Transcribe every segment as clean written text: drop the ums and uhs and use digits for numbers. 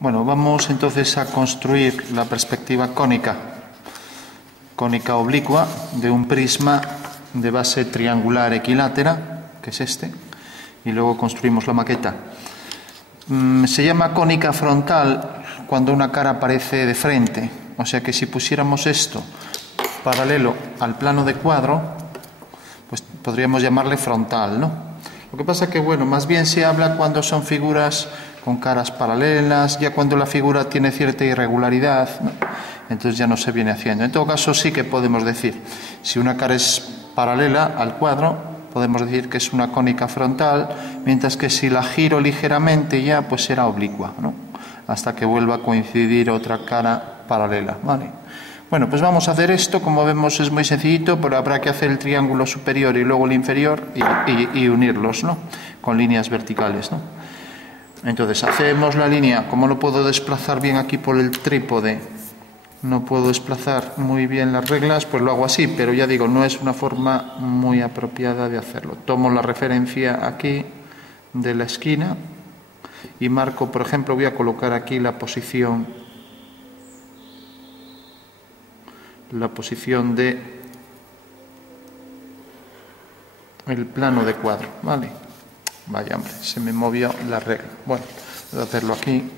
Bueno, vamos entonces a construir la perspectiva cónica oblicua de un prisma de base triangular equilátera, que es este, y luego construimos la maqueta. Se llama cónica frontal cuando una cara aparece de frente, o sea que si pusiéramos esto paralelo al plano de cuadro, pues podríamos llamarle frontal, ¿no? Lo que pasa que, bueno, más bien se habla cuando son figuras con caras paralelas, ya cuando la figura tiene cierta irregularidad, ¿no? Entonces ya no se viene haciendo. En todo caso sí que podemos decir, si una cara es paralela al cuadro, podemos decir que es una cónica frontal, mientras que si la giro ligeramente ya, pues será oblicua, ¿no? Hasta que vuelva a coincidir otra cara paralela, ¿vale? Bueno, pues vamos a hacer esto. Como vemos es muy sencillito, pero habrá que hacer el triángulo superior y luego el inferior y unirlos, ¿no? Con líneas verticales, ¿no? Entonces hacemos la línea. Como no puedo desplazar bien aquí por el trípode, no puedo desplazar muy bien las reglas, pues lo hago así, pero ya digo, no es una forma muy apropiada de hacerlo. Tomo la referencia aquí de la esquina y marco, por ejemplo, voy a colocar aquí la posición de el plano de cuadro, ¿vale? Vaya, hombre, se me movió la regla. Bueno, voy a hacerlo aquí.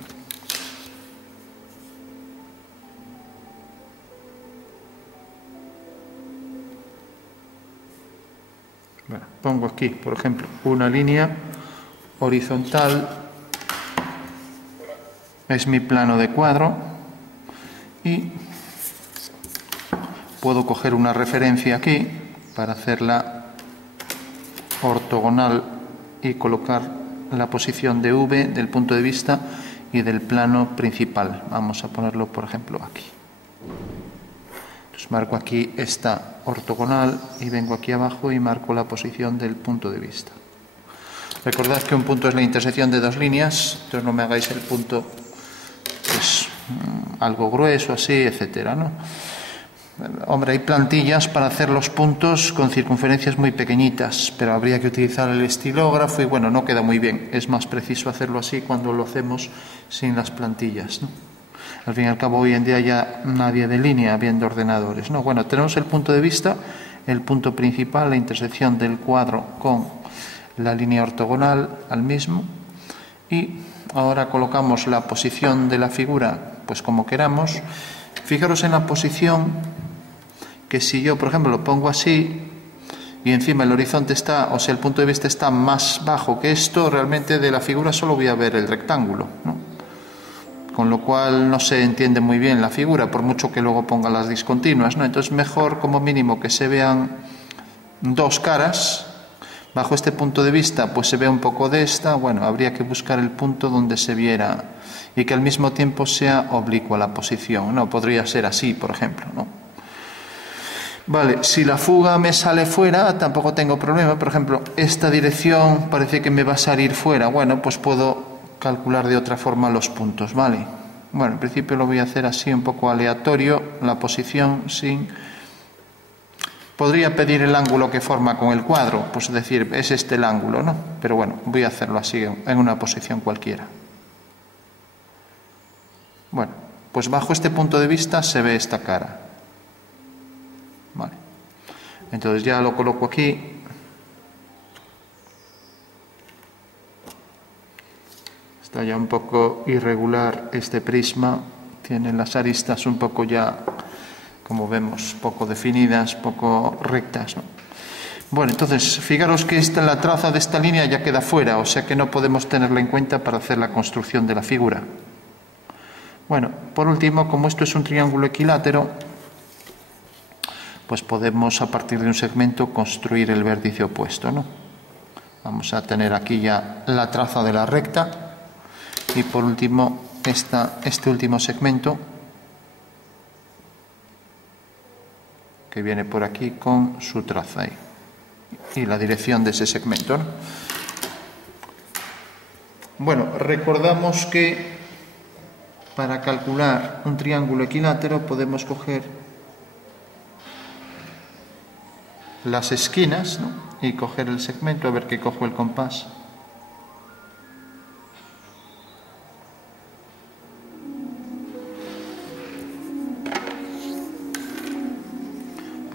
Bueno, pongo aquí, por ejemplo, una línea horizontal, es mi plano de cuadro, y puedo coger una referencia aquí para hacerla ortogonal y colocar la posición de V del punto de vista y del plano principal. Vamos a ponerlo, por ejemplo, aquí. Entonces marco aquí esta ortogonal y vengo aquí abajo y marco la posición del punto de vista. Recordad que un punto es la intersección de dos líneas, entonces no me hagáis el punto pues algo grueso así, etcétera, ¿no? Hombre, hay plantillas para hacer los puntos con circunferencias muy pequeñitas, pero habría que utilizar el estilógrafo y bueno, no queda muy bien. Es más preciso hacerlo así cuando lo hacemos sin las plantillas, ¿no? Al fin y al cabo, hoy en día ya nadie de línea viendo ordenadores, ¿no? Bueno, tenemos el punto de vista, el punto principal, la intersección del cuadro con la línea ortogonal al mismo, y ahora colocamos la posición de la figura pues como queramos. Fijaros en la posición, que si yo, por ejemplo, lo pongo así y encima el horizonte está, o sea, el punto de vista está más bajo que esto, realmente de la figura solo voy a ver el rectángulo, ¿no? Con lo cual no se entiende muy bien la figura, por mucho que luego ponga las discontinuas, ¿no? Entonces mejor como mínimo que se vean dos caras. Bajo este punto de vista pues se ve un poco de esta, bueno, habría que buscar el punto donde se viera y que al mismo tiempo sea oblicua la posición, ¿no? Podría ser así, por ejemplo, ¿no? Vale, si la fuga me sale fuera tampoco tengo problema. Por ejemplo, esta dirección parece que me va a salir fuera, bueno, pues puedo calcular de otra forma los puntos, ¿vale? Bueno, en principio lo voy a hacer así un poco aleatorio, la posición sin... Podría pedir el ángulo que forma con el cuadro, pues decir, es este el ángulo, ¿no? Pero bueno, voy a hacerlo así en una posición cualquiera. Bueno, pues bajo este punto de vista se ve esta cara. Vale. Entonces ya lo coloco aquí. Está ya un poco irregular este prisma. Tiene las aristas un poco ya, como vemos, poco definidas, poco rectas, ¿no? Bueno, entonces, fijaros que la traza de esta línea ya queda fuera, o sea que no podemos tenerla en cuenta para hacer la construcción de la figura. Bueno, por último, como esto es un triángulo equilátero, pues podemos a partir de un segmento construir el vértice opuesto, ¿no? Vamos a tener aquí ya la traza de la recta y por último este último segmento que viene por aquí con su traza ahí y la dirección de ese segmento, ¿no? Bueno, recordamos que para calcular un triángulo equilátero podemos coger las esquinas, ¿no? Y coger el segmento, a ver que cojo el compás.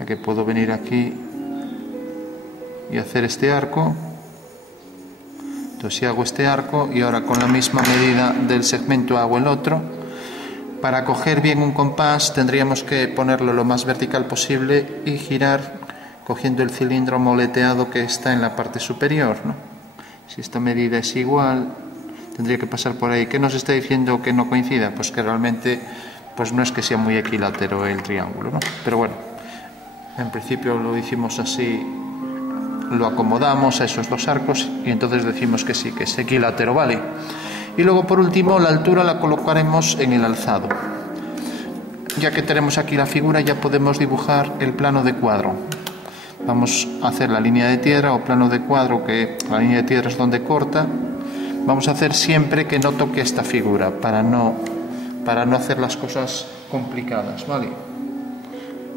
que puedo venir aquí y hacer este arco. Entonces si hago este arco y ahora con la misma medida del segmento hago el otro, para coger bien un compás tendríamos que ponerlo lo más vertical posible y girar cogiendo el cilindro moleteado que está en la parte superior, ¿no? Si esta medida es igual, tendría que pasar por ahí. ¿Qué nos está diciendo que no coincida? Pues que realmente pues no es que sea muy equilátero el triángulo, ¿no? Pero bueno, en principio lo hicimos así, lo acomodamos a esos dos arcos y entonces decimos que sí, que es equilátero, ¿vale? Y luego por último la altura la colocaremos en el alzado. Ya que tenemos aquí la figura ya podemos dibujar el plano de cuadro. Vamos a hacer la línea de tierra o plano de cuadro, que la línea de tierra es donde corta. Vamos a hacer siempre que no toque esta figura para no hacer las cosas complicadas, ¿vale?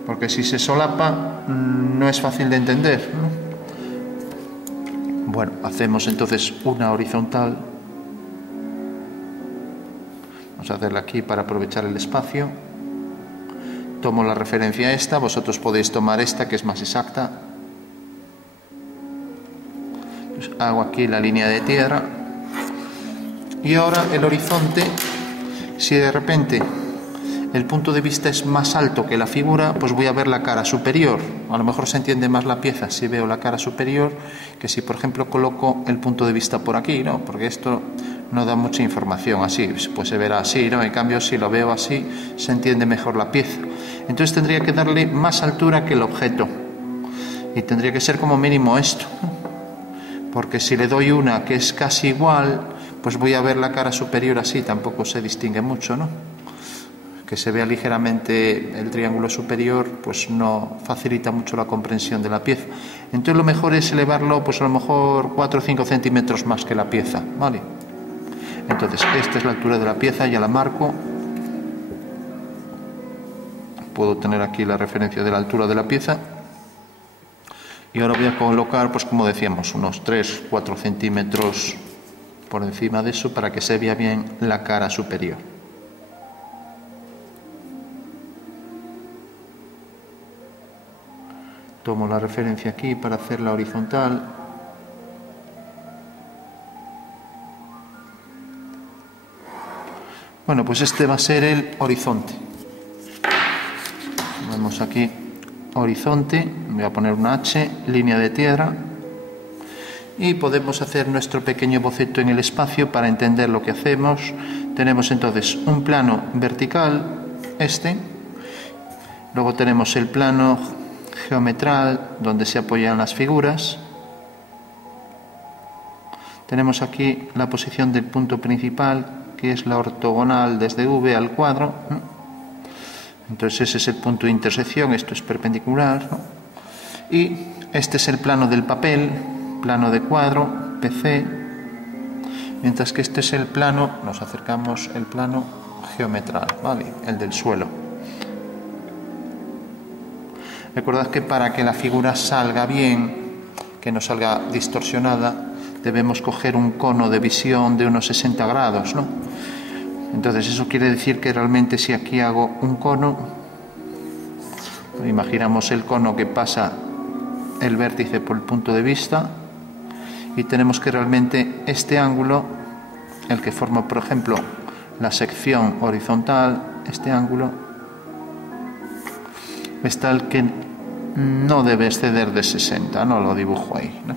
Porque si se solapa no es fácil de entender, ¿no? Bueno, hacemos entonces una horizontal. Vamos a hacerla aquí para aprovechar el espacio. Tomo la referencia esta, vosotros podéis tomar esta que es más exacta. Pues hago aquí la línea de tierra. Y ahora el horizonte, si de repente el punto de vista es más alto que la figura, pues voy a ver la cara superior. A lo mejor se entiende más la pieza si veo la cara superior que si, por ejemplo, coloco el punto de vista por aquí, ¿no? Porque esto no da mucha información así, pues se verá así, ¿no? En cambio, si lo veo así, se entiende mejor la pieza. Entonces tendría que darle más altura que el objeto. Y tendría que ser como mínimo esto, ¿no? Porque si le doy una que es casi igual, pues voy a ver la cara superior así, tampoco se distingue mucho, ¿no? Que se vea ligeramente el triángulo superior, pues no facilita mucho la comprensión de la pieza. Entonces lo mejor es elevarlo, pues a lo mejor 4 o 5 centímetros más que la pieza, ¿vale? Entonces esta es la altura de la pieza, ya la marco. Puedo tener aquí la referencia de la altura de la pieza. Y ahora voy a colocar, pues como decíamos, unos 3-4 centímetros por encima de eso para que se vea bien la cara superior. Tomo la referencia aquí para hacer la horizontal. Bueno, pues este va a ser el horizonte. Vemos aquí horizonte, voy a poner una H, línea de tierra, y podemos hacer nuestro pequeño boceto en el espacio para entender lo que hacemos. Tenemos entonces un plano vertical, este, luego tenemos el plano geometral donde se apoyan las figuras. Tenemos aquí la posición del punto principal, que es la ortogonal desde V al cuadro, ¿no? Entonces ese es el punto de intersección, esto es perpendicular, ¿no? Y este es el plano del papel, plano de cuadro, PC, mientras que este es el plano, nos acercamos, el plano geometral, ¿vale? El del suelo. Recordad que para que la figura salga bien, que no salga distorsionada, debemos coger un cono de visión de unos 60 grados, ¿no? Entonces eso quiere decir que realmente si aquí hago un cono, imaginamos el cono que pasa el vértice por el punto de vista y tenemos que realmente este ángulo, el que forma por ejemplo la sección horizontal, este ángulo, es tal que no debe exceder de 60, no lo dibujo ahí, ¿no?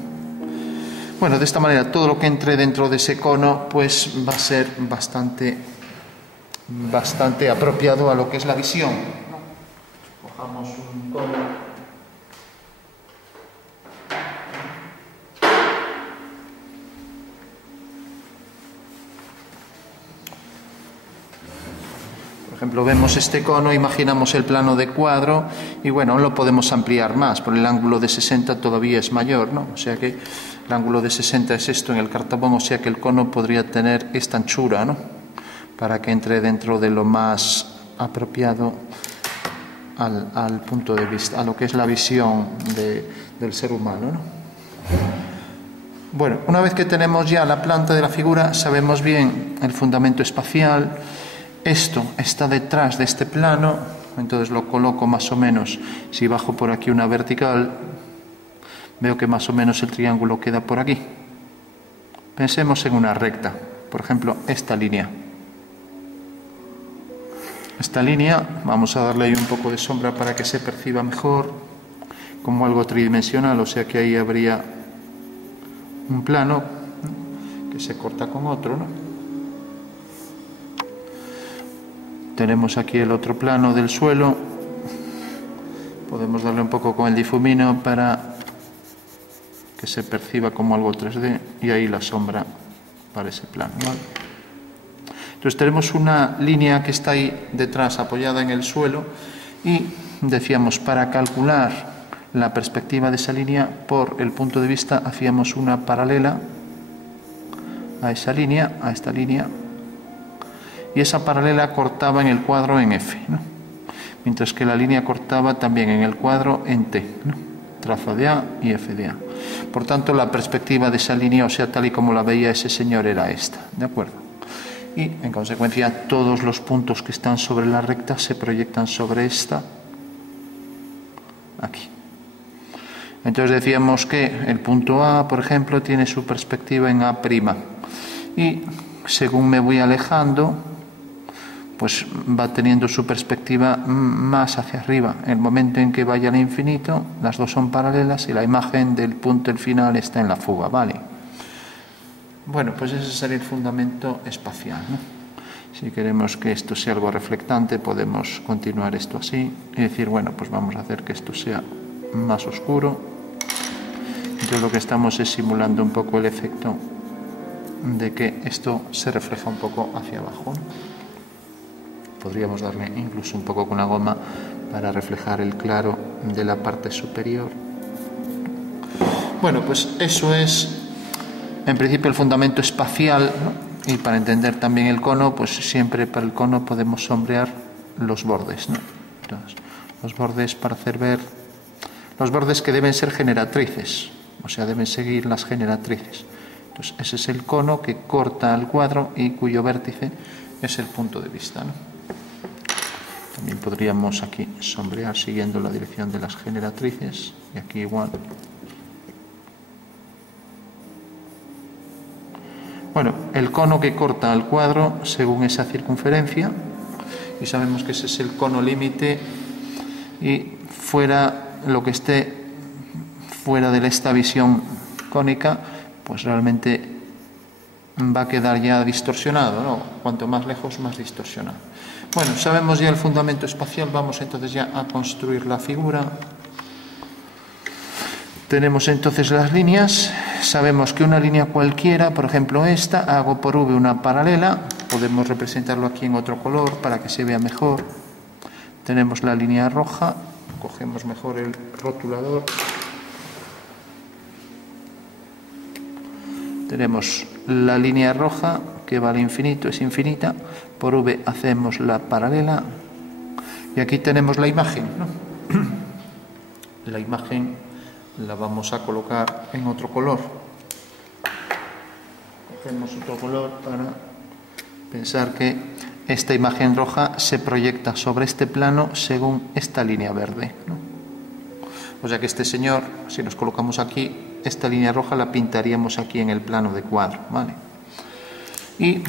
Bueno, de esta manera todo lo que entre dentro de ese cono pues va a ser bastante apropiado a lo que es la visión, ¿no? Cojamos un cono. Por ejemplo, vemos este cono, imaginamos el plano de cuadro y bueno, lo podemos ampliar más, por el ángulo de 60 todavía es mayor, ¿no? O sea que el ángulo de 60 es esto en el cartabón, o sea que el cono podría tener esta anchura, ¿no? Para que entre dentro de lo más apropiado al punto de vista, a lo que es la visión del ser humano, ¿no? Bueno, una vez que tenemos ya la planta de la figura, sabemos bien el fundamento espacial. Esto está detrás de este plano, entonces lo coloco más o menos. Si bajo por aquí una vertical, veo que más o menos el triángulo queda por aquí. Pensemos en una recta, por ejemplo, esta línea. Esta línea, vamos a darle ahí un poco de sombra para que se perciba mejor, como algo tridimensional, o sea que ahí habría un plano que se corta con otro, ¿no? Tenemos aquí el otro plano del suelo, podemos darle un poco con el difumino para que se perciba como algo 3D, y ahí la sombra para ese plano, ¿vale? Entonces tenemos una línea que está ahí detrás apoyada en el suelo, y decíamos, para calcular la perspectiva de esa línea por el punto de vista hacíamos una paralela a esa línea, a esta línea, y esa paralela cortaba en el cuadro en F, ¿no? Mientras que la línea cortaba también en el cuadro en T, ¿no? Trazo de A y F de A. Por tanto, la perspectiva de esa línea, o sea, tal y como la veía ese señor, era esta, ¿de acuerdo? Y, en consecuencia, todos los puntos que están sobre la recta se proyectan sobre esta, aquí. Entonces decíamos que el punto A, por ejemplo, tiene su perspectiva en A', y según me voy alejando, pues va teniendo su perspectiva más hacia arriba. En el momento en que vaya al infinito, las dos son paralelas y la imagen del punto del final está en la fuga, ¿vale? Bueno, pues ese sería el fundamento espacial, ¿no? Si queremos que esto sea algo reflectante, podemos continuar esto así y decir, bueno, pues vamos a hacer que esto sea más oscuro. Entonces lo que estamos es simulando un poco el efecto de que esto se refleja un poco hacia abajo, ¿no? Podríamos darle incluso un poco con la goma para reflejar el claro de la parte superior. Bueno, pues eso es en principio el fundamento espacial, ¿no? Y para entender también el cono, pues siempre para el cono podemos sombrear los bordes, ¿no? Entonces, los bordes para hacer ver, los bordes que deben ser generatrices, o sea, deben seguir las generatrices. Entonces, ese es el cono que corta el cuadro y cuyo vértice es el punto de vista, ¿no? También podríamos aquí sombrear siguiendo la dirección de las generatrices, y aquí igual. Bueno, el cono que corta el cuadro según esa circunferencia, y sabemos que ese es el cono límite, y fuera lo que esté fuera de esta visión cónica, pues realmente va a quedar ya distorsionado, ¿no? Cuanto más lejos, más distorsionado. Bueno, sabemos ya el fundamento espacial, vamos entonces ya a construir la figura. Tenemos entonces las líneas, sabemos que una línea cualquiera, por ejemplo esta, hago por V una paralela, podemos representarlo aquí en otro color para que se vea mejor. Tenemos la línea roja, cogemos mejor el rotulador. Tenemos la línea roja que va al infinito, es infinita, por V hacemos la paralela y aquí tenemos la imagen, ¿no? La imagen la vamos a colocar en otro color. Cogemos otro color para pensar que esta imagen roja se proyecta sobre este plano según esta línea verde, ¿no? O sea que este señor, si nos colocamos aquí, esta línea roja la pintaríamos aquí en el plano de cuadro, ¿vale? Y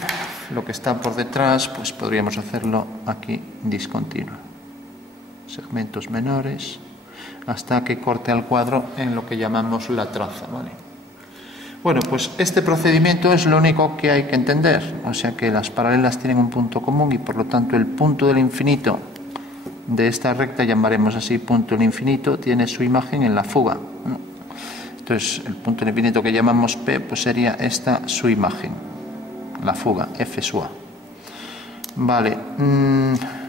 lo que está por detrás, pues podríamos hacerlo aquí discontinuo. Segmentos menores, hasta que corte al cuadro en lo que llamamos la traza, ¿vale? Bueno, pues este procedimiento es lo único que hay que entender, o sea que las paralelas tienen un punto común y por lo tanto el punto del infinito de esta recta, llamaremos así punto del infinito, tiene su imagen en la fuga, ¿no? Entonces el punto del infinito que llamamos P, pues sería esta su imagen, la fuga, F sub A. Vale,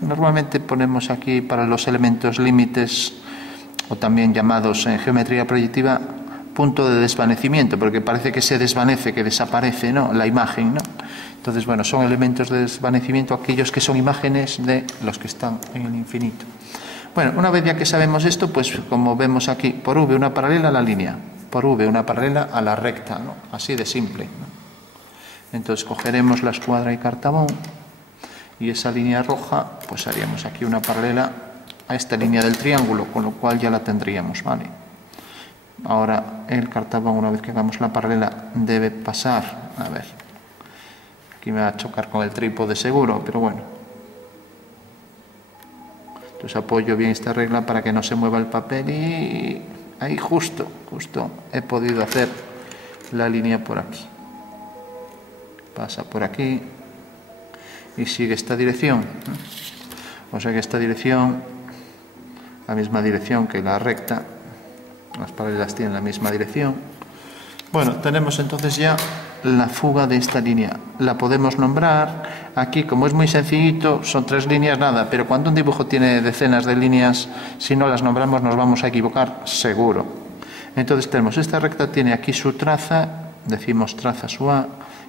normalmente ponemos aquí para los elementos límites, o también llamados en geometría proyectiva, punto de desvanecimiento, porque parece que se desvanece, que desaparece, ¿no? La imagen, ¿no? Entonces, bueno, son elementos de desvanecimiento aquellos que son imágenes de los que están en el infinito. Bueno, una vez ya que sabemos esto, pues como vemos aquí, por V una paralela a la línea, por V una paralela a la recta, ¿no? Así de simple, ¿no? Entonces cogeremos la escuadra y cartabón y esa línea roja, pues haríamos aquí una paralela a esta línea del triángulo, con lo cual ya la tendríamos, ¿vale? Ahora el cartabón, una vez que hagamos la paralela, debe pasar, a ver, aquí me va a chocar con el trípode seguro, pero bueno. Entonces apoyo bien esta regla para que no se mueva el papel y ahí justo he podido hacer la línea por aquí. Pasa por aquí y sigue esta dirección. O sea que esta dirección, la misma dirección que la recta, las paralelas tienen la misma dirección. Bueno, tenemos entonces ya la fuga de esta línea. La podemos nombrar. Aquí, como es muy sencillito, son 3 líneas, nada. Pero cuando un dibujo tiene decenas de líneas, si no las nombramos nos vamos a equivocar, seguro. Entonces tenemos esta recta, tiene aquí su traza, decimos traza su A,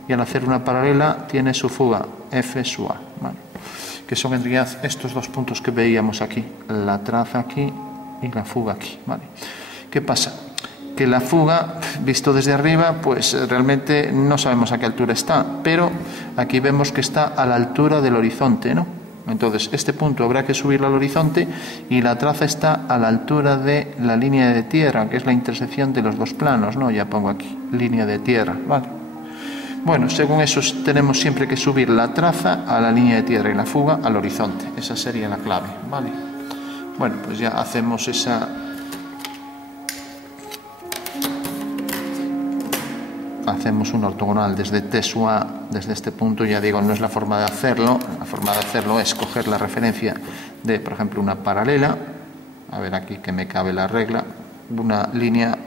y al hacer una paralela tiene su fuga, F su A. ¿Vale? Que son en realidad estos 2 puntos que veíamos aquí. La traza aquí y la fuga aquí. ¿Vale? ¿Qué pasa? Que la fuga, visto desde arriba, pues realmente no sabemos a qué altura está, pero aquí vemos que está a la altura del horizonte, ¿no? Entonces, este punto habrá que subirlo al horizonte y la traza está a la altura de la línea de tierra, que es la intersección de los 2 planos, ¿no? Ya pongo aquí, línea de tierra, ¿vale? Bueno, según eso tenemos siempre que subir la traza a la línea de tierra y la fuga al horizonte. Esa sería la clave, ¿vale? Bueno, pues ya hacemos esa... Hacemos un ortogonal desde T sub A, desde este punto, ya digo, no es la forma de hacerlo. La forma de hacerlo es coger la referencia de, por ejemplo, una paralela. A ver aquí que me cabe la regla. Una línea,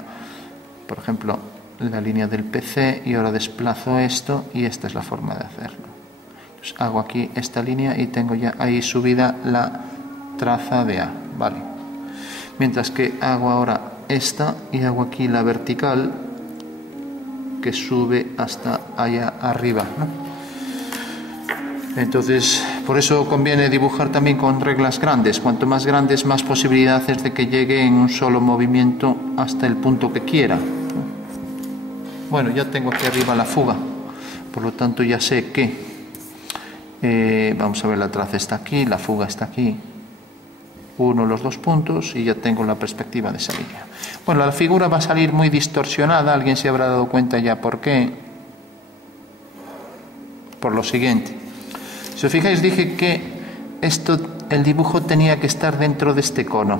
por ejemplo, la línea del PC, y ahora desplazo esto y esta es la forma de hacerlo. Entonces hago aquí esta línea y tengo ya ahí subida la traza de A, ¿vale? Mientras que hago ahora esta y hago aquí la vertical que sube hasta allá arriba, ¿no? Entonces, por eso conviene dibujar también con reglas grandes. Cuanto más grandes, más posibilidades de que llegue en un solo movimiento hasta el punto que quiera. Bueno, ya tengo aquí arriba la fuga, por lo tanto ya sé que vamos a ver, la traza está aquí, la fuga está aquí, uno los 2 puntos y ya tengo la perspectiva de esa línea. Bueno, la figura va a salir muy distorsionada, alguien se habrá dado cuenta ya por qué. Por lo siguiente, si os fijáis, dije que el dibujo tenía que estar dentro de este cono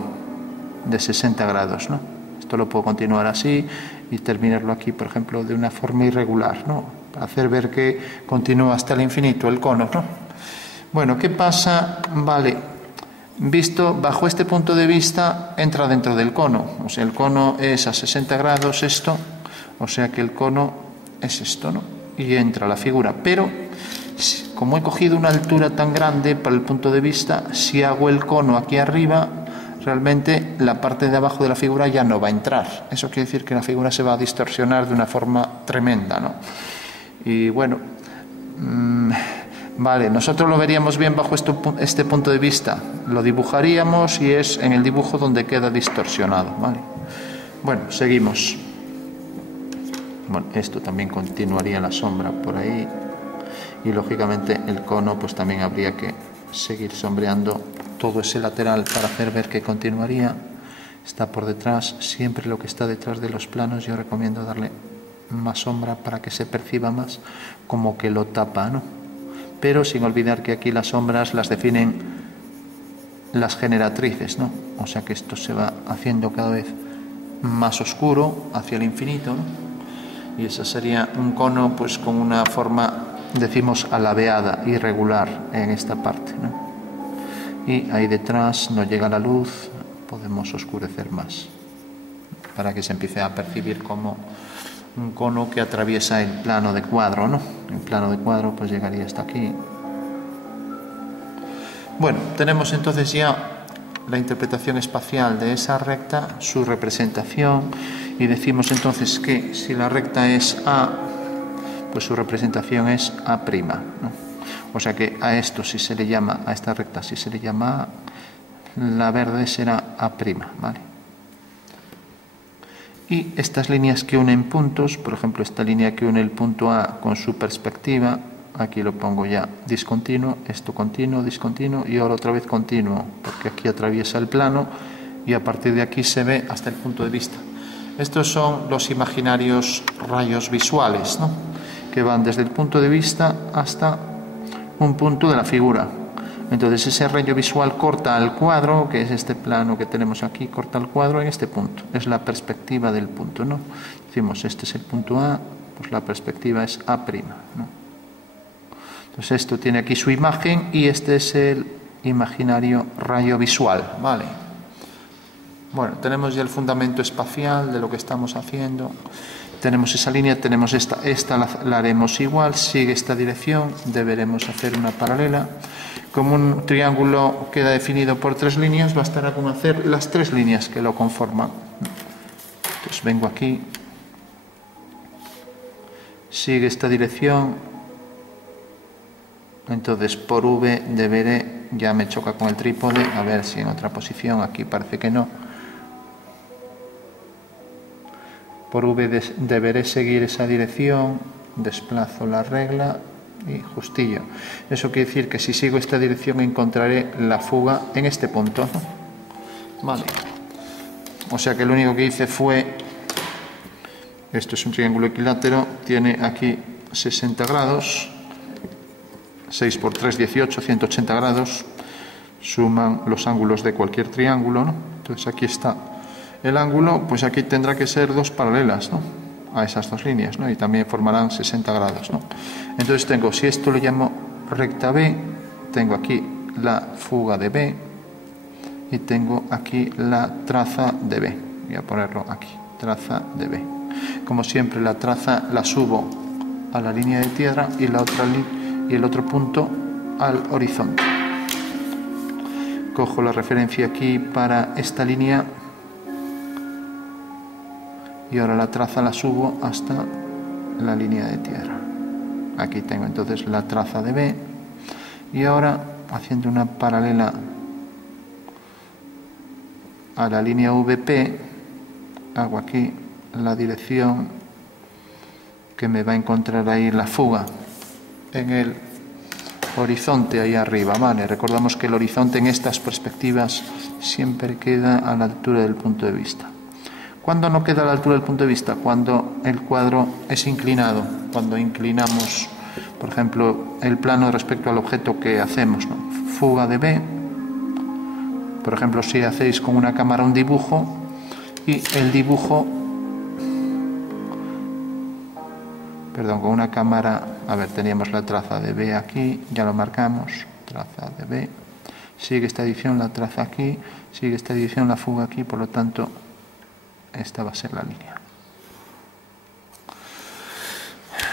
de 60 grados, ¿no? Esto lo puedo continuar así y terminarlo aquí, por ejemplo, de una forma irregular, ¿no? Para hacer ver que continúa hasta el infinito el cono, ¿no? Bueno, ¿qué pasa? Vale, visto bajo este punto de vista, entra dentro del cono. O sea, el cono es a 60 grados esto, o sea que el cono es esto, ¿no? Y entra la figura. Pero, como he cogido una altura tan grande para el punto de vista, si hago el cono aquí arriba, realmente la parte de abajo de la figura ya no va a entrar. Eso quiere decir que la figura se va a distorsionar de una forma tremenda, ¿no? Y bueno, vale, nosotros lo veríamos bien bajo este punto de vista. Lo dibujaríamos y es en el dibujo donde queda distorsionado, ¿vale? Bueno, seguimos. Bueno, esto también continuaría la sombra por ahí. Y lógicamente el cono pues también habría que seguir sombreando todo ese lateral para hacer ver que continuaría. Está por detrás, siempre lo que está detrás de los planos yo recomiendo darle más sombra para que se perciba más como que lo tapa, ¿no? Pero sin olvidar que aquí las sombras las definen las generatrices, ¿no? O sea que esto se va haciendo cada vez más oscuro hacia el infinito, ¿no? Y ese sería un cono pues con una forma, decimos, alabeada, irregular en esta parte, ¿no? Y ahí detrás no llega la luz, podemos oscurecer más para que se empiece a percibir como un cono que atraviesa el plano de cuadro, ¿no? El plano de cuadro pues llegaría hasta aquí. Bueno, tenemos entonces ya la interpretación espacial de esa recta, su representación, y decimos entonces que si la recta es A, pues su representación es A', ¿no? O sea que a esto, si se le llama, a esta recta, si se le llama A, la verde será A', ¿vale? Y estas líneas que unen puntos, por ejemplo, esta línea que une el punto A con su perspectiva, aquí lo pongo ya discontinuo, esto continuo, discontinuo y ahora otra vez continuo, porque aquí atraviesa el plano y a partir de aquí se ve hasta el punto de vista. Estos son los imaginarios rayos visuales, ¿no?, que van desde el punto de vista hasta un punto de la figura. Entonces ese rayo visual corta el cuadro, que es este plano que tenemos aquí, corta el cuadro en este punto. Es la perspectiva del punto, ¿no? Decimos, este es el punto A, pues la perspectiva es A', ¿no? Entonces esto tiene aquí su imagen y este es el imaginario rayo visual, ¿vale? Bueno, tenemos ya el fundamento espacial de lo que estamos haciendo. Tenemos esa línea, tenemos esta la haremos igual, sigue esta dirección, deberemos hacer una paralela. Como un triángulo queda definido por 3 líneas, bastará con hacer las 3 líneas que lo conforman. Entonces vengo aquí, sigue esta dirección, entonces por V deberé, ya me choca con el trípode, a ver si en otra posición, aquí parece que no. Por V deberé seguir esa dirección, desplazo la regla y justillo. Eso quiere decir que si sigo esta dirección encontraré la fuga en este punto, ¿no? Vale. O sea que lo único que hice fue, esto es un triángulo equilátero, tiene aquí 60 grados, 6 por 3, 18, 180 grados, suman los ángulos de cualquier triángulo, ¿no? Entonces aquí está el ángulo, pues aquí tendrá que ser 2 paralelas, ¿no?, a esas 2 líneas, ¿no?, y también formarán 60 grados, ¿no? Entonces tengo, si esto lo llamo recta B, tengo aquí la fuga de B y tengo aquí la traza de B. Voy a ponerlo aquí, traza de B. Como siempre, la traza la subo a la línea de tierra y el otro punto al horizonte. Cojo la referencia aquí para esta línea y ahora la traza la subo hasta la línea de tierra. Aquí tengo entonces la traza de B y ahora, haciendo una paralela a la línea VP, hago aquí la dirección que me va a encontrar ahí la fuga en el horizonte ahí arriba, ¿vale? Recordamos que el horizonte en estas perspectivas siempre queda a la altura del punto de vista. ¿Cuándo no queda a la altura del punto de vista? Cuando el cuadro es inclinado, cuando inclinamos, por ejemplo, el plano respecto al objeto que hacemos, ¿no? Fuga de B, por ejemplo, si hacéis con una cámara un dibujo y el dibujo, perdón, con una cámara, a ver, teníamos la traza de B aquí, ya lo marcamos, traza de B, sigue esta dirección, la traza aquí, sigue esta dirección, la fuga aquí, por lo tanto, esta va a ser la línea.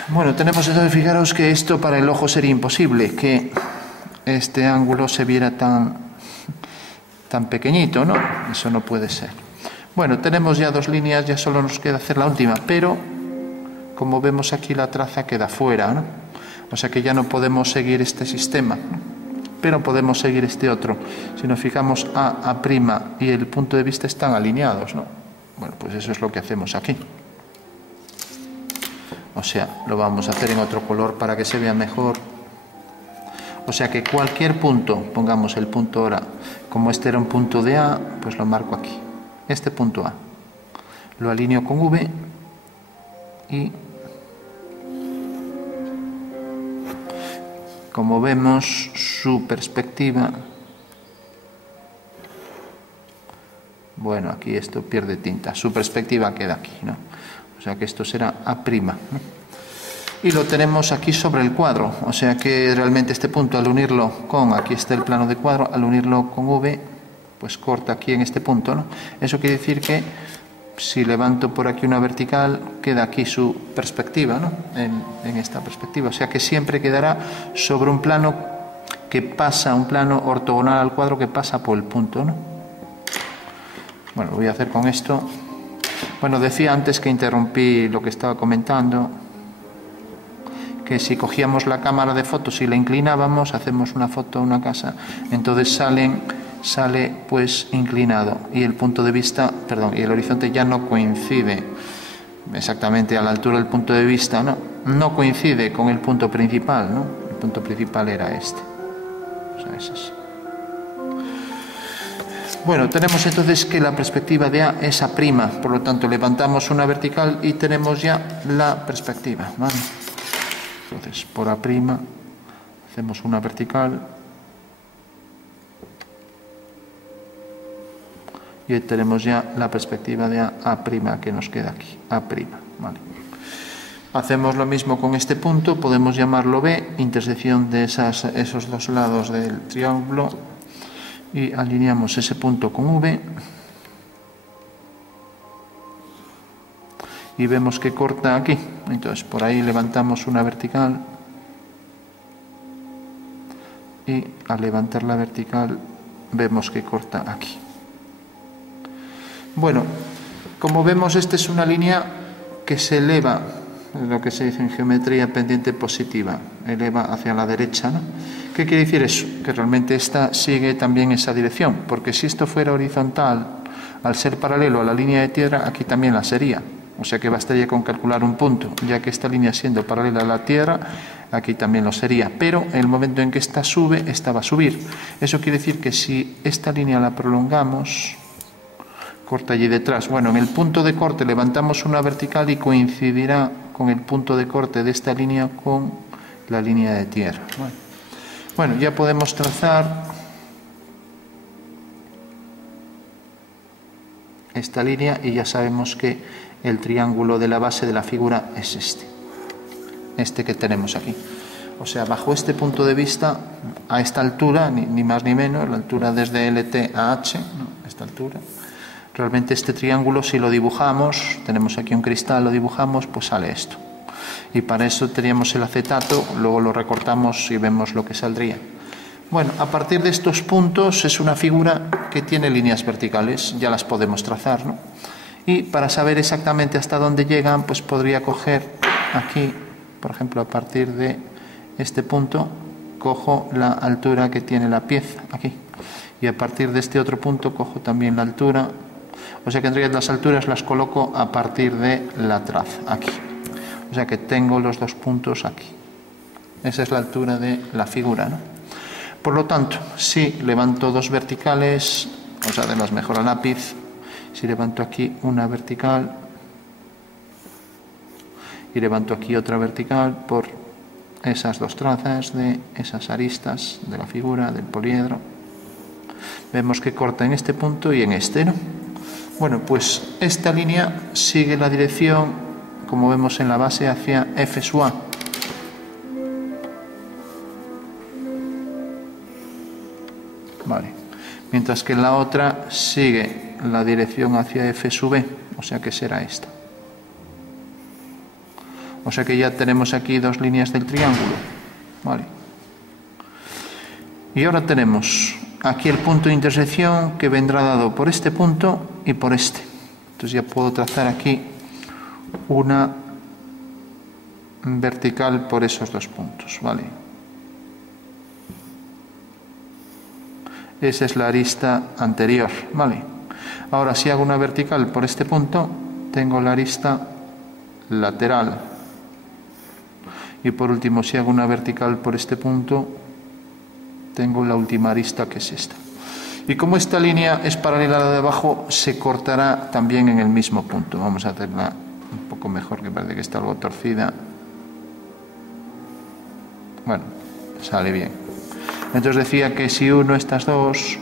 Bueno, tenemos eso, fijaros que esto para el ojo sería imposible, que este ángulo se viera tan pequeñito, ¿no? Eso no puede ser. Bueno, tenemos ya 2 líneas, ya solo nos queda hacer la última, pero como vemos aquí la traza queda fuera, ¿no? O sea que ya no podemos seguir este sistema, pero podemos seguir este otro. Si nos fijamos, A' y el punto de vista están alineados, ¿no? Bueno, pues eso es lo que hacemos aquí. O sea, lo vamos a hacer en otro color para que se vea mejor. O sea que cualquier punto, pongamos el punto ahora, como este era un punto de A, pues lo marco aquí. Este punto A. Lo alineo con V y, como vemos, su perspectiva, bueno, aquí esto pierde tinta, su perspectiva queda aquí, ¿no? O sea que esto será A', ¿no? Y lo tenemos aquí sobre el cuadro, o sea que realmente este punto, al unirlo con, aquí está el plano de cuadro, al unirlo con V, pues corta aquí en este punto, ¿no? Eso quiere decir que si levanto por aquí una vertical, queda aquí su perspectiva, ¿no? En esta perspectiva, o sea que siempre quedará sobre un plano que pasa, un plano ortogonal al cuadro que pasa por el punto, ¿no? Bueno, lo voy a hacer con esto. Bueno, decía antes que interrumpí lo que estaba comentando, que si cogíamos la cámara de fotos y la inclinábamos, hacemos una foto a una casa, entonces sale pues inclinado y el punto de vista, perdón, y el horizonte ya no coincide exactamente a la altura del punto de vista, ¿no? no coincide con el punto principal, ¿no? El punto principal era este. O sea, es así. Bueno, tenemos entonces que la perspectiva de A es A', por lo tanto levantamos una vertical y tenemos ya la perspectiva, ¿vale? Entonces, por A' hacemos una vertical y tenemos ya la perspectiva de A' que nos queda aquí, A', ¿vale? Hacemos lo mismo con este punto, podemos llamarlo B, intersección de esos dos lados del triángulo, y alineamos ese punto con V y vemos que corta aquí. Entonces por ahí levantamos una vertical y al levantar la vertical vemos que corta aquí. Bueno, como vemos, esta es una línea que se eleva, lo que se dice en geometría pendiente positiva, eleva hacia la derecha, ¿no? ¿Qué quiere decir eso? Que realmente esta sigue también esa dirección, porque si esto fuera horizontal, al ser paralelo a la línea de tierra, aquí también la sería. O sea que bastaría con calcular un punto, ya que esta línea siendo paralela a la tierra, aquí también lo sería. Pero en el momento en que esta sube, esta va a subir. Eso quiere decir que si esta línea la prolongamos, corta allí detrás. Bueno, en el punto de corte levantamos una vertical y coincidirá con el punto de corte de esta línea con la línea de tierra. Bueno, ya podemos trazar esta línea y ya sabemos que el triángulo de la base de la figura es este que tenemos aquí. O sea, bajo este punto de vista, a esta altura, ni más ni menos, la altura desde LT a H, ¿no? Esta altura. Realmente este triángulo, si lo dibujamos, tenemos aquí un cristal, lo dibujamos, pues sale esto. Y para eso teníamos el acetato, luego lo recortamos y vemos lo que saldría. Bueno, a partir de estos puntos es una figura que tiene líneas verticales, ya las podemos trazar, ¿no? Y para saber exactamente hasta dónde llegan, pues podría coger aquí, por ejemplo, a partir de este punto, cojo la altura que tiene la pieza, aquí. Y a partir de este otro punto cojo también la altura. O sea que en realidad las alturas las coloco a partir de la traza, aquí. O sea que tengo los dos puntos aquí. Esa es la altura de la figura, ¿no? Por lo tanto, si levanto dos verticales, o sea, de las mejor a lápiz, si levanto aquí una vertical y levanto aquí otra vertical por esas dos trazas de esas aristas de la figura, del poliedro, vemos que corta en este punto y en este, ¿no? Bueno, pues esta línea sigue la dirección, como vemos en la base, hacia F sub A. Vale. Mientras que en la otra sigue la dirección hacia F sub B, o sea que será esta. O sea que ya tenemos aquí dos líneas del triángulo. Vale. Y ahora tenemos aquí el punto de intersección que vendrá dado por este punto y por este. Entonces ya puedo trazar aquí una vertical por esos dos puntos, ¿vale? Esa es la arista anterior, ¿vale? Ahora si hago una vertical por este punto, tengo la arista lateral. Y por último, si hago una vertical por este punto, tengo la última arista, que es esta. Y como esta línea es paralela a la de abajo, se cortará también en el mismo punto. Vamos a hacerla un poco mejor, que parece que está algo torcida. Bueno, sale bien. Entonces decía que si uno estas dos,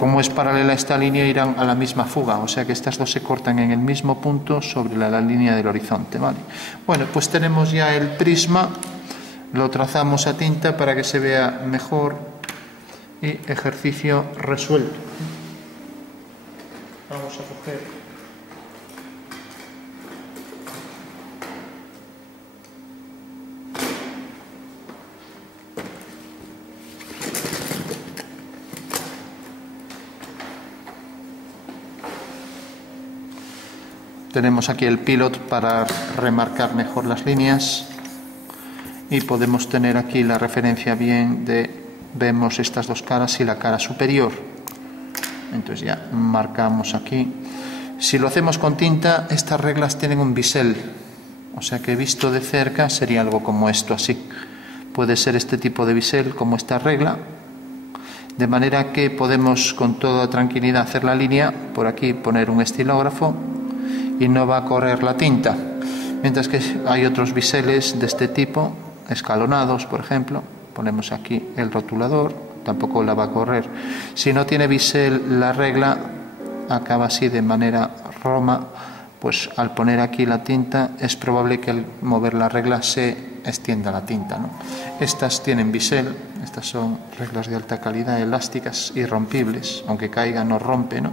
como es paralela a esta línea, irán a la misma fuga, o sea que estas dos se cortan en el mismo punto sobre la línea del horizonte, ¿vale? Bueno, pues tenemos ya el prisma, lo trazamos a tinta para que se vea mejor y ejercicio resuelto. Vamos a coger tenemos aquí el pilot para remarcar mejor las líneas y podemos tener aquí la referencia bien de, vemos estas dos caras y la cara superior. Entonces ya marcamos aquí. Si lo hacemos con tinta, estas reglas tienen un bisel, o sea que visto de cerca sería algo como esto, así. Puede ser este tipo de bisel como esta regla, de manera que podemos con toda tranquilidad hacer la línea, por aquí poner un estilógrafo y no va a correr la tinta. Mientras que hay otros biseles de este tipo, escalonados por ejemplo, ponemos aquí el rotulador, tampoco la va a correr. Si no tiene bisel la regla, acaba así de manera roma, pues al poner aquí la tinta es probable que al mover la regla se extienda la tinta, ¿no? Estas tienen bisel, estas son reglas de alta calidad, elásticas y rompibles, aunque caiga no rompe, ¿no?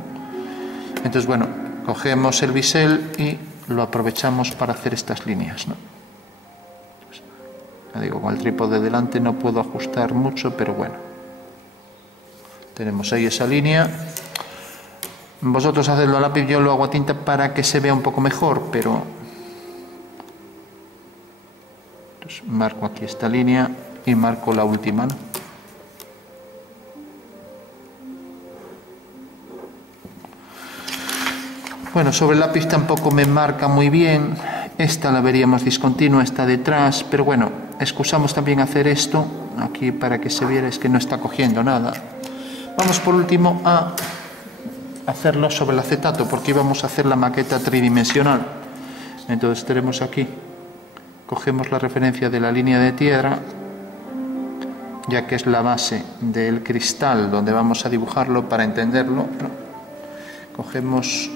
Entonces, bueno, cogemos el bisel y lo aprovechamos para hacer estas líneas, ¿no? Pues, ya digo, con el trípode delante no puedo ajustar mucho, pero bueno, tenemos ahí esa línea. Vosotros hacedlo a lápiz, yo lo hago a tinta para que se vea un poco mejor, pero entonces marco aquí esta línea y marco la última, ¿no? Bueno, sobre el lápiz tampoco me marca muy bien, esta la veríamos discontinua, está detrás, pero bueno, excusamos también hacer esto aquí para que se viera, es que no está cogiendo nada. Vamos por último a hacerlo sobre el acetato, porque íbamos a hacer la maqueta tridimensional. Entonces tenemos aquí, cogemos la referencia de la línea de tierra, ya que es la base del cristal donde vamos a dibujarlo para entenderlo, ¿no? Cogemos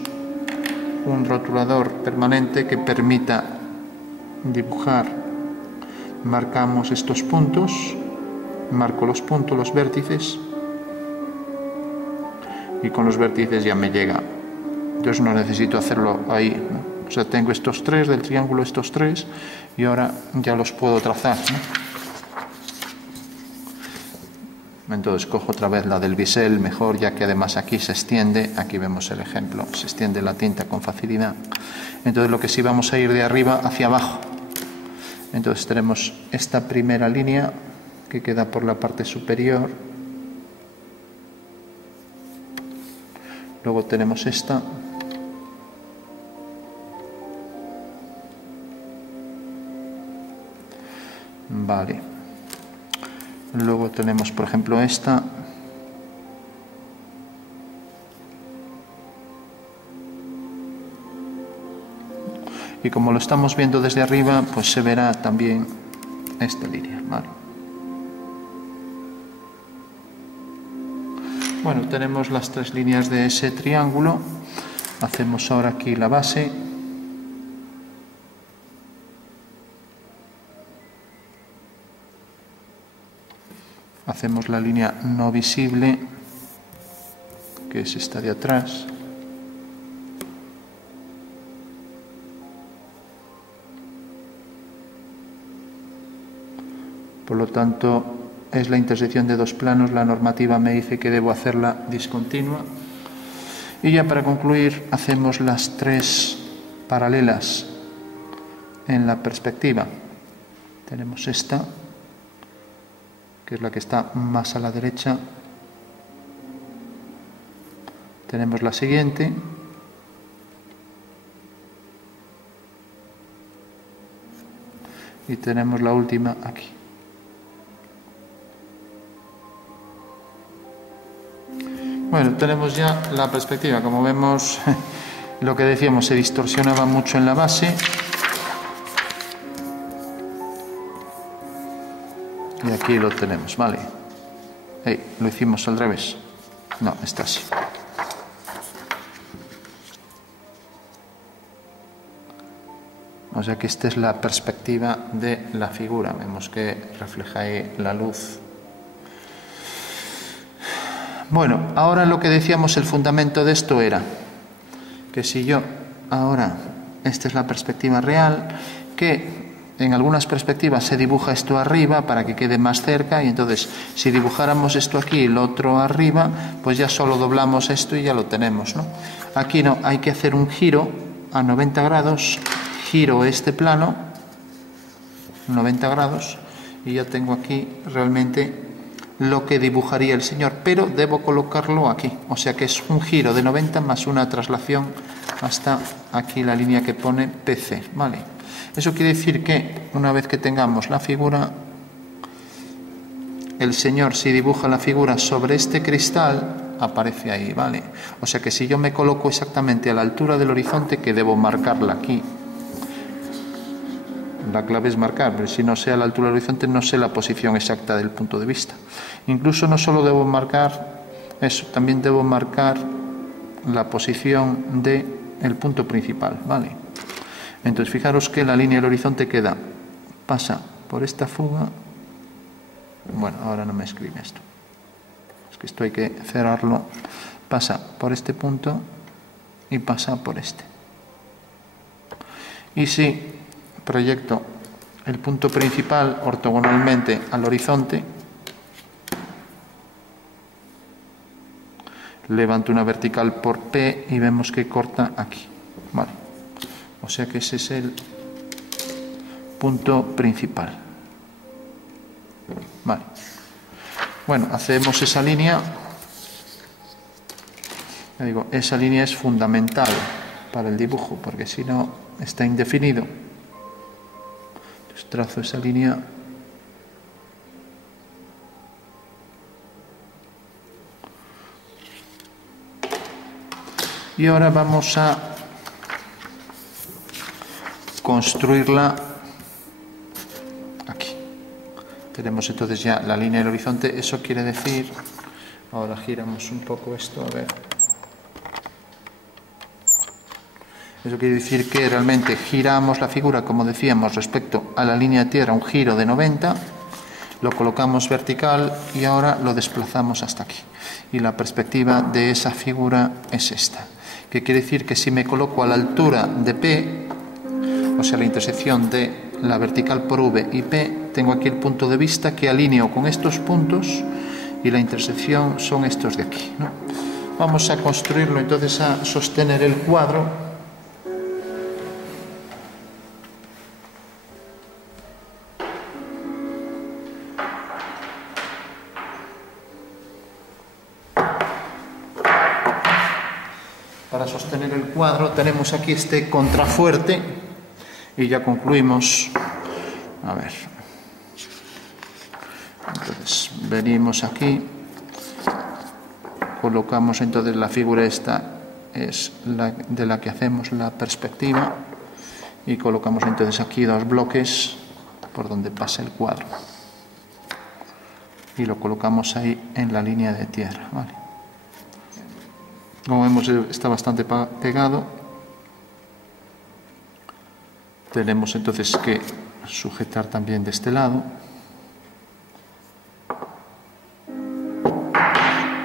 un rotulador permanente que permita dibujar, marcamos estos puntos, marco los puntos, los vértices, y con los vértices ya me llega. Entonces no necesito hacerlo ahí, ¿no? O sea, tengo estos tres del triángulo, estos tres, y ahora ya los puedo trazar, ¿no? Entonces cojo otra vez la del bisel, mejor, ya que además aquí se extiende, aquí vemos el ejemplo, se extiende la tinta con facilidad. Entonces lo que sí, vamos a ir de arriba hacia abajo. Entonces tenemos esta primera línea que queda por la parte superior. Luego tenemos esta. Vale. Luego tenemos, por ejemplo, esta. Y como lo estamos viendo desde arriba, pues se verá también esta línea, ¿vale? Bueno, tenemos las tres líneas de ese triángulo. Hacemos ahora aquí la base. Hacemos la línea no visible, que es esta de atrás. Por lo tanto, es la intersección de dos planos. La normativa me dice que debo hacerla discontinua. Y ya para concluir, hacemos las tres paralelas en la perspectiva. Tenemos esta, que es la que está más a la derecha. Tenemos la siguiente. Y tenemos la última aquí. Bueno, tenemos ya la perspectiva. Como vemos, lo que decíamos, se distorsionaba mucho en la base. Y aquí lo tenemos, ¿vale? Lo hicimos al revés. No, está así. O sea que esta es la perspectiva de la figura. Vemos que refleja ahí la luz. Bueno, ahora lo que decíamos, el fundamento de esto era que si yo ahora, esta es la perspectiva real, que en algunas perspectivas se dibuja esto arriba para que quede más cerca, y entonces si dibujáramos esto aquí y lo otro arriba, pues ya solo doblamos esto y ya lo tenemos, ¿no? Aquí no, hay que hacer un giro a 90 grados, giro este plano 90 grados y ya tengo aquí realmente lo que dibujaría el señor, pero debo colocarlo aquí, o sea que es un giro de 90 más una traslación hasta aquí la línea que pone PC, ¿vale? Eso quiere decir que una vez que tengamos la figura, el señor, si dibuja la figura sobre este cristal, aparece ahí, ¿vale? O sea que si yo me coloco exactamente a la altura del horizonte, que debo marcarla aquí, la clave es marcar, pero si no sé a la altura del horizonte no sé la posición exacta del punto de vista. Incluso no solo debo marcar eso, también debo marcar la posición del punto principal, ¿vale? Entonces fijaros que la línea del horizonte pasa por esta fuga. Bueno, ahora no me escribe esto, es que esto hay que cerrarlo. Pasa por este punto y pasa por este. Y si proyecto el punto principal ortogonalmente al horizonte, levanto una vertical por P y vemos que corta aquí, ¿vale? O sea que ese es el punto principal. Vale. Bueno, hacemos esa línea. Ya digo, esa línea es fundamental para el dibujo, porque si no está indefinido. Entonces trazo esa línea. Y ahora vamos a construirla aquí. Tenemos entonces ya la línea del horizonte. Eso quiere decir, ahora giramos un poco esto, a ver. Eso quiere decir que realmente giramos la figura, como decíamos, respecto a la línea de tierra, un giro de 90, lo colocamos vertical y ahora lo desplazamos hasta aquí. Y la perspectiva de esa figura es esta, que quiere decir que si me coloco a la altura de P, o sea, la intersección de la vertical por V y P, tengo aquí el punto de vista que alineo con estos puntos y la intersección son estos de aquí, ¿no? Vamos a construirlo entonces, a sostener el cuadro. Para sostener el cuadro tenemos aquí este contrafuerte y ya concluimos. A ver, entonces venimos aquí, colocamos entonces la figura, esta es la de la que hacemos la perspectiva, y colocamos entonces aquí dos bloques por donde pasa el cuadro y lo colocamos ahí en la línea de tierra, ¿vale? Como vemos, está bastante pegado. Tenemos entonces que sujetar también de este lado.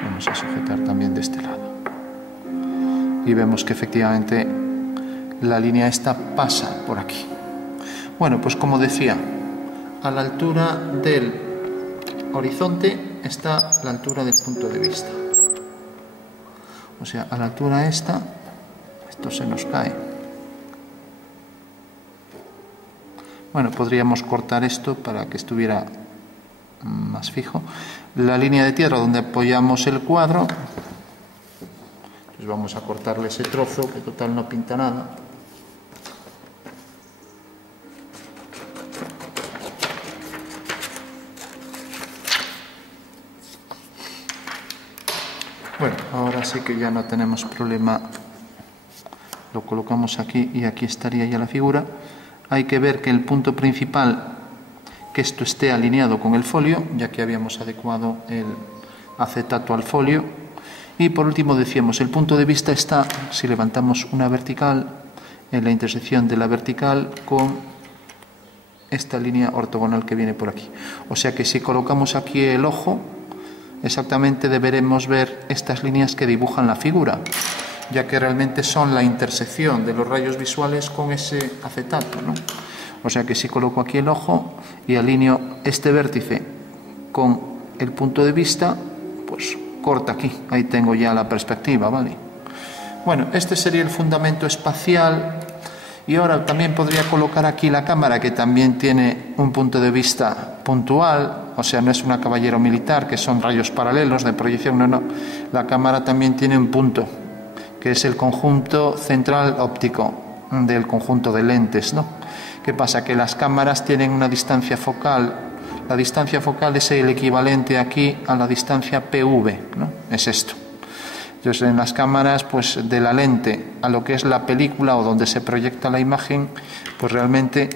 Vamos a sujetar también de este lado. Y vemos que efectivamente la línea esta pasa por aquí. Bueno, pues como decía, a la altura del horizonte está la altura del punto de vista. O sea, a la altura esta, esto se nos cae. Bueno, podríamos cortar esto para que estuviera más fijo. La línea de tierra donde apoyamos el cuadro, pues vamos a cortarle ese trozo, que total no pinta nada. Bueno, ahora sí que ya no tenemos problema. Lo colocamos aquí y aquí estaría ya la figura. Hay que ver que el punto principal, que esto esté alineado con el folio, ya que habíamos adecuado el acetato al folio. Y por último decíamos, el punto de vista está, si levantamos una vertical, en la intersección de la vertical con esta línea ortogonal que viene por aquí. O sea que si colocamos aquí el ojo, exactamente deberemos ver estas líneas que dibujan la figura, ya que realmente son la intersección de los rayos visuales con ese acetato, ¿no? O sea que si coloco aquí el ojo y alineo este vértice con el punto de vista, pues corta aquí, ahí tengo ya la perspectiva, ¿vale? Bueno, este sería el fundamento espacial. Y ahora también podría colocar aquí la cámara, que también tiene un punto de vista puntual, o sea, no es una caballero militar, que son rayos paralelos de proyección, no. La cámara también tiene un punto, que es el conjunto central óptico del conjunto de lentes, ¿no? ¿Qué pasa? Que las cámaras tienen una distancia focal. La distancia focal es el equivalente aquí a la distancia PV, ¿no? Es esto. Entonces, en las cámaras, pues de la lente a lo que es la película o donde se proyecta la imagen, pues realmente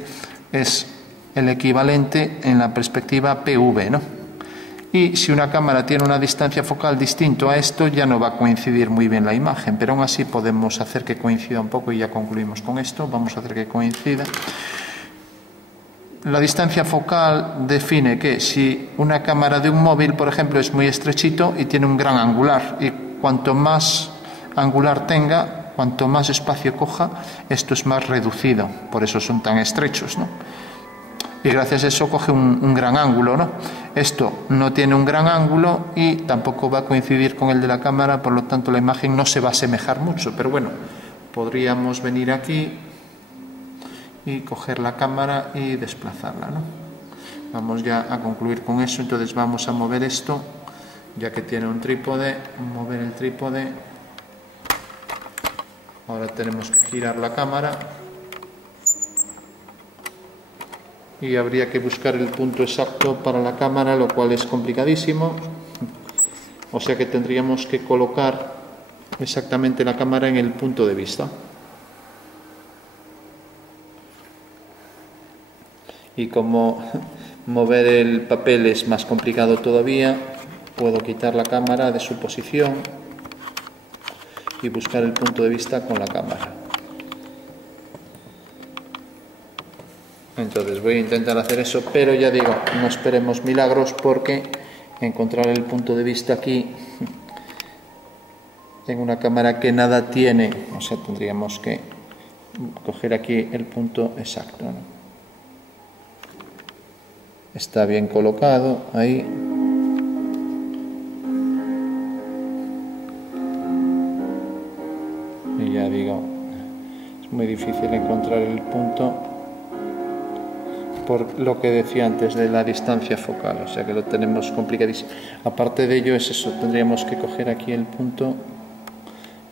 es el equivalente en la perspectiva PV, ¿no? Y si una cámara tiene una distancia focal distinto a esto, ya no va a coincidir muy bien la imagen, pero aún así podemos hacer que coincida un poco y ya concluimos con esto. Vamos a hacer que coincida. La distancia focal define que si una cámara de un móvil, por ejemplo, es muy estrechito y tiene un gran angular, y cuanto más angular tenga, cuanto más espacio coja, esto es más reducido, por eso son tan estrechos, ¿no? Y gracias a eso coge un gran ángulo, ¿no? Esto no tiene un gran ángulo y tampoco va a coincidir con el de la cámara, por lo tanto la imagen no se va a asemejar mucho, pero bueno, podríamos venir aquí y coger la cámara y desplazarla, ¿no? Vamos ya a concluir con eso. Entonces vamos a mover esto, ya que tiene un trípode, mover el trípode. Ahora tenemos que girar la cámara y habría que buscar el punto exacto para la cámara, lo cual es complicadísimo, o sea que tendríamos que colocar exactamente la cámara en el punto de vista. Y como mover el papel es más complicado todavía, puedo quitar la cámara de su posición y buscar el punto de vista con la cámara. Entonces voy a intentar hacer eso, pero ya digo, no esperemos milagros, porque encontrar el punto de vista aquí en una cámara que nada tiene, o sea, tendríamos que coger aquí el punto exacto, ¿no? Está bien colocado ahí. Y ya digo, es muy difícil encontrar el punto por lo que decía antes de la distancia focal, o sea que lo tenemos complicadísimo. Aparte de ello es eso, tendríamos que coger aquí el punto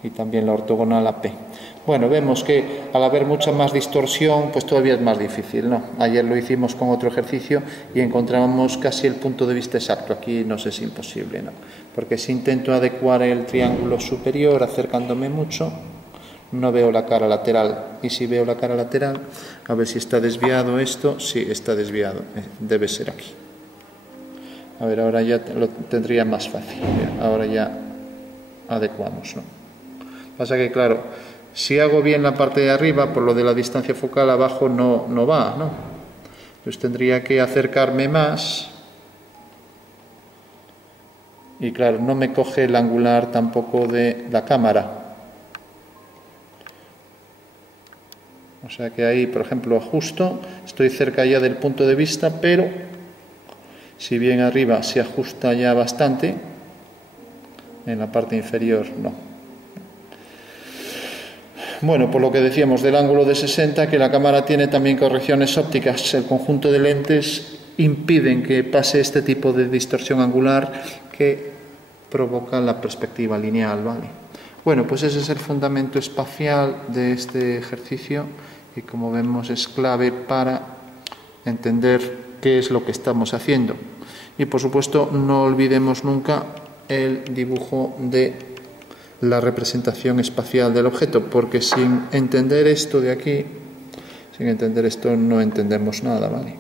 y también la ortogonal a P. Bueno, vemos que al haber mucha más distorsión, pues todavía es más difícil, ¿no? Ayer lo hicimos con otro ejercicio y encontrábamos casi el punto de vista exacto. Aquí nos es imposible, ¿no? Porque si intento adecuar el triángulo superior acercándome mucho, no veo la cara lateral. Y si veo la cara lateral, a ver si está desviado esto. Sí, está desviado. Debe ser aquí. A ver, ahora ya lo tendría más fácil. Ahora ya adecuamos, ¿no? Pasa que, claro, si hago bien la parte de arriba, por lo de la distancia focal, abajo no va, ¿no? Entonces tendría que acercarme más. Y claro, no me coge el angular tampoco de la cámara. O sea que ahí, por ejemplo, ajusto, estoy cerca ya del punto de vista, pero si bien arriba se ajusta ya bastante, en la parte inferior no. Bueno, por lo que decíamos del ángulo de 60, que la cámara tiene también correcciones ópticas. El conjunto de lentes impiden que pase este tipo de distorsión angular que provoca la perspectiva lineal, ¿vale? Bueno, pues ese es el fundamento espacial de este ejercicio y, como vemos, es clave para entender qué es lo que estamos haciendo. Y, por supuesto, no olvidemos nunca el dibujo de la representación espacial del objeto, porque sin entender esto de aquí, sin entender esto, no entendemos nada, ¿vale?